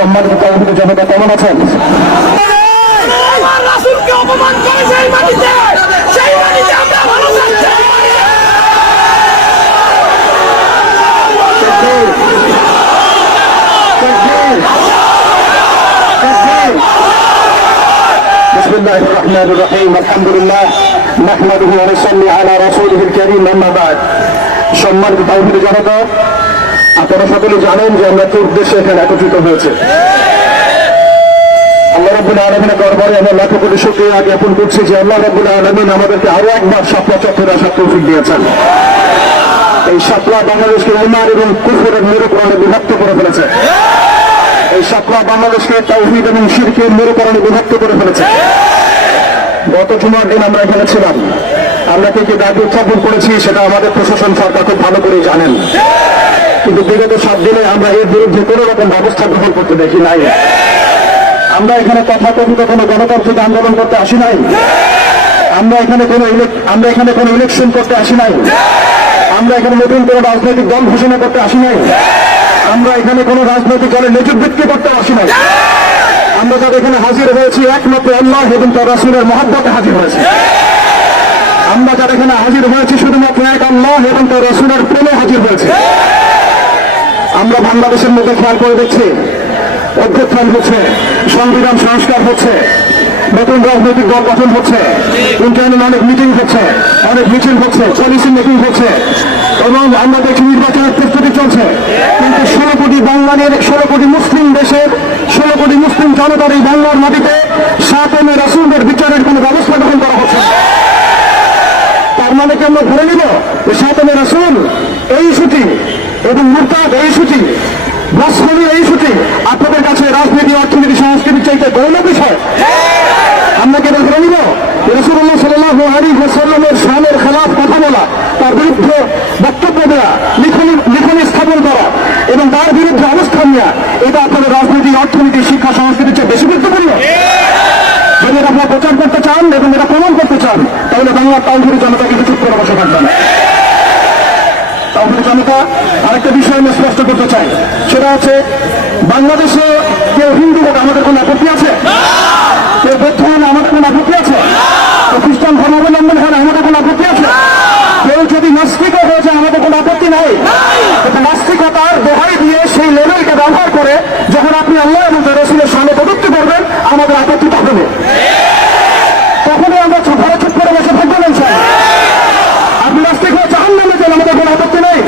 সম্মানিত তাওহীদের জনতা কেমন আছেন? রাসূলকে অপমান করে সেই মাটিতে আমরা ভালো থাকতে بسم الله الرحمن الرحيم الحمد لله نحمده ونصلي على رسوله الكريم أما بعد সম্মানিত তাওহীদের জনতা আপনারা সকলে জানেন যে আমরা কোন দেশে এখানে একত্রিত হয়েছে। আল্লাহ রাব্বুল আলামিনের দরবারে আমরা লাখো কোটি শুকরিয়া জ্ঞাপন করছি যে আল্লাহ রাব্বুল আলামিন আমাদেরকে আরো একবার শাপলা চত্বরে আসার তৌফিক দিয়েছেন। এই শাপলা বাংলাদেশকে ঈমান এবং কুফরের মেরুকরণে বিভক্ত করে ফেলেছে। এই শাপলা বাংলাদেশকে তাওহীদ এবং শিরকের মেরুকরণে বিভক্ত করে ফেলেছে। গত জুমার দিন আমরা এখানে ছিলাম, আমরা কে দাবি উত্থাপন করেছি সেটা আমাদের প্রশাসন সরকার খুব ভালো করে জানেন, কিন্তু বিগত 7 দিনে আমরা এর বিরুদ্ধে কোনো রকম ব্যবস্থা গ্রহণ করতে দেখি নাই। আমরা এখানে তথাকথিত কোনো গণতান্ত্রিক আন্দোলন করতে আসি নাই। আমরা এখানে কোনো ইলেকশন করতে আসি নাই। আমরা এখানে নতুন কোনো রাজনৈতিক দল ঘোষণা করতে আসি নাই। আমরা এখানে কোনো রাজনৈতিক দলের নেতৃত্ব করতে আসি নাই। আমরা যারা এখানে হাজির হয়েছি একমাত্র আল্লাহ এবং তার রাসূলের মহব্বতে হাজির হয়েছি। আমরা যারা এখানে হাজির হয়েছি শুধুমাত্র এক আল্লাহ এবং তার রাসূলের প্রেমে হাজির হয়েছে। আমরা বাংলাদেশের মধ্যে খেয়াল করে দেখছি অভ্যুত্থান হচ্ছে, সংবিধান সংস্কার হচ্ছে, নতুন রাজনৈতিক দল গঠন হচ্ছে, ইন্টারনাল অনেক মিটিং হচ্ছে, অনেক মিছিল হচ্ছে, পলিসি মেকিং হচ্ছে এবং আমরা দেখছি নির্বাচনের প্রস্তুতি চলছে। কিন্তু 16 কোটি বাঙালির 16 কোটি মুসলিম দেশের 16 কোটি মুসলিম জনতার এই বাংলার মাটিতে সাতমে রাসূলের বিচারের কোনো ব্যবস্থা গ্রহণ করা হচ্ছে। তার মানে কি আমরা ধরে নিব যে সাতমে রাসূল এই ইস্যুটি এবং মুরতাদ এই ইস্যুটি, ব্লাসফেমি এই ইস্যুটি আপনাদের কাছে রাজনীতি, অর্থনীতি, সংস্কৃতির চাইতে গৌণ বিষয়? আমরা কি ধরে নিব রাসূলুল্লাহ সাল্লাল্লাহু আলাইহি ওয়াসাল্লামের শানের খেলাফ কথা বলা, তার বিরুদ্ধে বক্তব্য দেওয়া, লিখনি স্থাপন করা এবং তার বিরুদ্ধে অবস্থান নেওয়া, এটা আপনাদের রাজনীতি, অর্থনীতি, শিক্ষা, সংস্কৃতির চেয়ে বেশি গুরুত্বপূর্ণ? যদি আপনারা প্রচার করতে চান এবং এটা প্রমাণ করতে চান তাহলে বাংলার তাওহীদের জনতা কিন্তু চুপ করে বসে থাকবে না। তাওহীদের জনতা আরেকটা বিষয় আমি স্পষ্ট করতে চাই, সেটা হচ্ছে বাংলাদেশে কেউ হিন্দু ভোট আমাদের কোনো আপত্তি আছে? কেউ বৌদ্ধ হলে আমাদের কোনো আপত্তি আছে? খ্রিস্টান ধর্মাবলম্বন হলে আমাদের কোনো আপত্তি আছে? কেউ যদি নাস্তিকও হয়ে যায় আমাদের কোনো আপত্তি নাই। নাস্তিকতার দোহাই দিয়ে সেই লেভেলকে ব্যবহার করে যখন আপনি আল্লাহ এবং রাসূলের সামনে প্রযুক্তি করবেন আমাদের আপত্তি তখনই আমরা ঘরে চুপ করে বসে থাকবো না। আপনি নাস্তিক হয়ে জাহান্নামে যান, আমাদের কোনো আপত্তি নেই।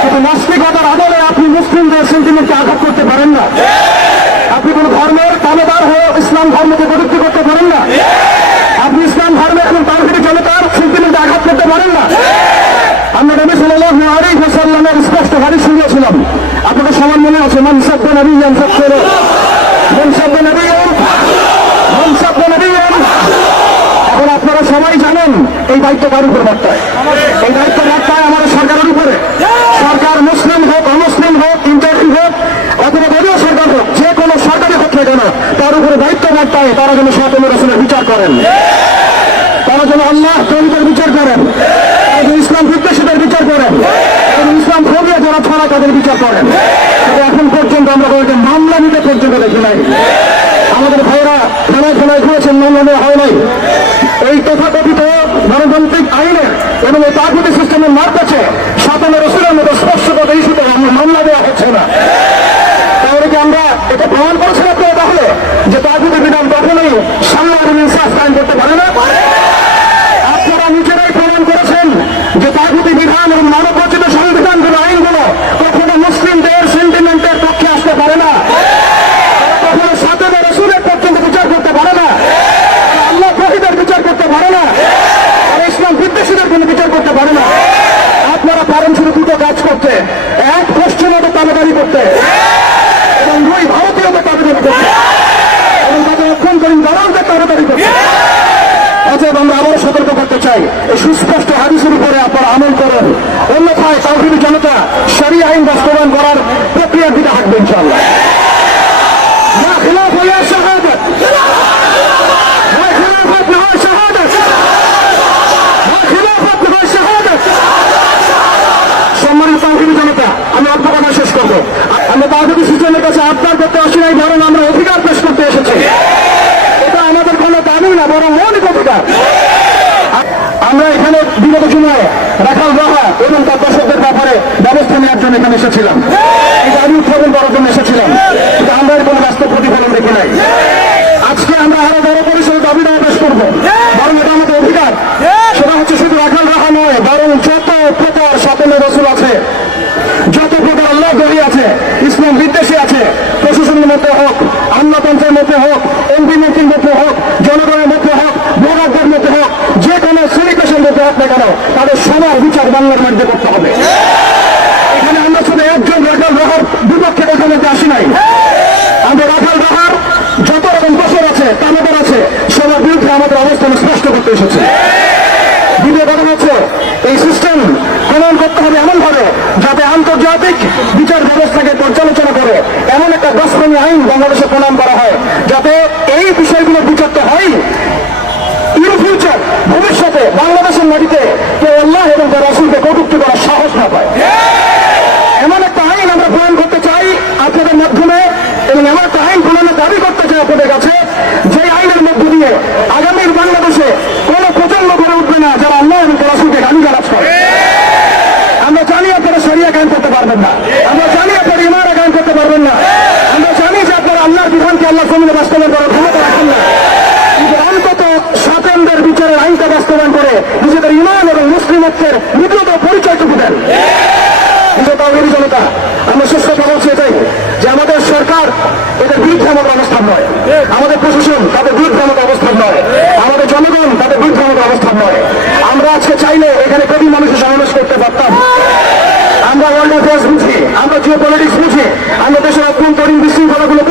কিন্তু নাস্তিকতার আদলে আপনি মুসলিমদের সেন্টিমেন্টকে আঘাত করতে পারেন না। আপনি কোন ধর্মের তাবেদার হয়ে ইসলাম ধর্মকে প্রযুক্তি করতে পারেন না। আপনি ইসলাম ধর্মের এবং তাওহীদের জনতার সেন্টিমেন্টে আঘাত করতে পারেন না। আমরা নবী সাল্লাল্লাহু আলাইহি ওয়াসাল্লামের স্পষ্ট হাদিস শুনিয়েছিলাম, আপনাদের সবার মনে আছে, মান সাব্বা নাবিয়্যান ফাকফুরু, মান সাব্বা নাবিয়্যান ফাকফুরু। এখন আপনারা সবাই জানেন এই দায়িত্ব কার উপর বর্তায়? এই দায়িত্ব বর্তায় আমাদের সরকারের উপরে। সরকার মুসলিম হোক, অমুসলিম হোক, ইন্টারভিউ হোক অথবা দলীয় সরকার হোক, যে কোনো সরকারি হোক না কেন, তার উপরে দায়িত্ব বর্তায় তারা যেন সাতমে রাসূলের বিচার করেন, তারা যেন আল্লাহ তৌহিদের বিচার করেন, তারা যেন ইসলাম বিদ্বেষীদের বিচার করেন এবং ইসলাম ফোবিয়া যারা ছড়া তাদের বিচার করেন। এখন পর্যন্ত আমরা তাদেরকে মামলা নিতে পর্যন্ত দেখি নাই। আমাদের ভাইয়েরা খেলায় ঘুরেছেন, মামলা নেওয়া হয় নাই। এই তথাকথিত গণতান্ত্রিক আইনে এবং এই তাগুতি সিস্টেমের মারপ্যাচে সাতমে রাসূলের মতো স্পষ্টভাবে ইস্যুতে মামলা দেওয়া হচ্ছে না। তাহলে কি আমরা এটা প্রমাণ করছি আপনারা তাহলে যে তাগুতি বিধান কখনোই সামনে ইনসাফ কায়েম করতে পারে না? আপনারা নিজেরাই প্রমাণ করেছেন যে তাগুতি বিধান এবং মানবরচিত সংবিধানগুলো, আইনগুলো কখনো মুসলিমদের সেন্টিমেন্টের পক্ষে আসতে পারে না। কখনো সাতমে রাসূলের পর্যন্ত বিচার করতে পারে না, আল্লাহ তৌহিদের বিচার করতে পারে না, আর ইসলাম বিদ্বেষীদের কোনো বিচার করতে পারে না। আপনারা পারেন শুধু দুটো কাজ করতে, এক পশ্চিমাদের তাবেদারি করতে এবং দুই ভারতীয়দের তাবেদারি করতে এবং তাদের অভ্যন্তরীণ দালালদের তাবেদারি করতে। অতএব আমরা আবারও সতর্ক করতে চাই, এই সুস্পষ্ট হাদিসের উপরে আপনারা আমল করেন, অন্যথায় তাওহীদি জনতা শরীয়ত আইন বাস্তবায়ন করার প্রক্রিয়ার দিকে হাঁটবে ইনশাআল্লাহ। ইয়া খিলাফ ইয়া শাহাদাত, সম্মানিত তাওহীদি জনতা, আমি অল্প কথা শেষ করবো। আমরা তাওহীদি সিস্টেমের কাছে আপনার করতে আসি না, নাই, বরং আমরা অধিকার পেশ করতে এসেছি। এটা আমাদের কোনো দাবি না, বরং মৌলিক অধিকার। আমরা এখানে বিগত সময়ে রাখাল রাহা এবং তার দর্শকদের ব্যাপারে ব্যবস্থা নেওয়ার জন্য এখানে এসেছিলাম, এই দাবি উত্থাপন করার জন্য এসেছিলাম, কিন্তু আমরা এর কোনো বাস্তব প্রতিফলন দেখি নাই। আজকে আমরা আরো বড় পরিসরে দাবি দাওয়া পেশ করবো, বরং এটা আমাদের অধিকার। সেটা হচ্ছে শুধু রাখাল রাহা নয়, বরং যত প্রকার সকল রসুল আছে, যত প্রকার আল্লাহ দলি আছে, ইসলাম বিদ্বেষী আছে, প্রশাসনের মধ্যে হোক, আমলাতন্ত্রের মধ্যে হোক, এমপি মন্ত্রীর মধ্যে হোক, জনগণের মধ্যে হোক, ভোটারদের মধ্যে হোক, যে কোনো শ্রেণীপেশার মধ্যে হোক না কেন, তাদের সবার বিচার বাংলার মধ্যে করতে হবে। এখানে আমরা শুধু একজন রাখাল রাহার বিপক্ষে কথা বলতে আসি নাই, আমরা রাখাল রাহার যত রকম বছর আছে, তামাদার আছে, সবার বিরুদ্ধে আমাদের অবস্থান স্পষ্ট করতে এসেছে। দ্বিতীয় কথা হচ্ছে, এই সিস্টেম প্রণয়ন করতে হবে এমন ভাবে যাতে আন্তর্জাতিক বিচার ব্যবস্থাকে পর্যালোচনা করে এমন একটা দশমী আইন বাংলাদেশে প্রণয়ন করা হয়, যাতে এই বিষয়গুলো বিচার তো হয় ইন ফিউচার, ভবিষ্যতে বাংলাদেশের মাটিতে কেউ আল্লাহ এবং তার রাসূলকে কটূক্তি করার সাহস না পায়। এমন একটা আইন আমরা প্রণয়ন করতে চাই আপনাদের মাধ্যমে, এবং এমন একটা আইন প্রণয়নের দাবি করতে চাই আপনাদের কাছে, যে আইনের মধ্য দিয়ে আগামীর বাংলাদেশে কোনো প্রজন্ম গড়ে উঠবে না যারা আল্লাহ এবং তার রাসূলকে গালিগালাজ করে। আমরা জানি আপনারা শরিয়া কায়েম করতে পারবেন না, আমরা জানি আপনারা ইমারা কায়েম করতে পারবেন না, আমরা জানি যে আপনারা আল্লাহর বিধানকে আল্লাহ জমিনে বাস্তবায়ন করার ক্ষমতা রাখেন না, কিন্তু অন্তত স্বাতন্ত্রের বিচারের আইনটা বাস্তবায়ন করে নিজেদের ইমান এবং মুসলিমত্বের বিদ্রুত পরিচয়টুকু দেন। জনতা, আমরা শেষ কথা বলছি এটাই, যে আমাদের সরকার এদের বিরুদ্ধে আমাদের অবস্থান নয়, আমাদের প্রশাসন তাদের বিরুদ্ধে আমাদের অবস্থান নয়, আমাদের জনগণ তাদের বিরুদ্ধে আমাদের অবস্থান নয়। আমরা আজকে চাইলে এখানে কোটি মানুষের সমাবেশ করতে পারতাম। আমরা ওয়ার্ল্ড অ্যাফেয়ার্স বুঝি, আমরা জিও পলিটিক্স বুঝি, আমরা দেশের অভ্যন্তরীণ বিশৃঙ্খলাগুলো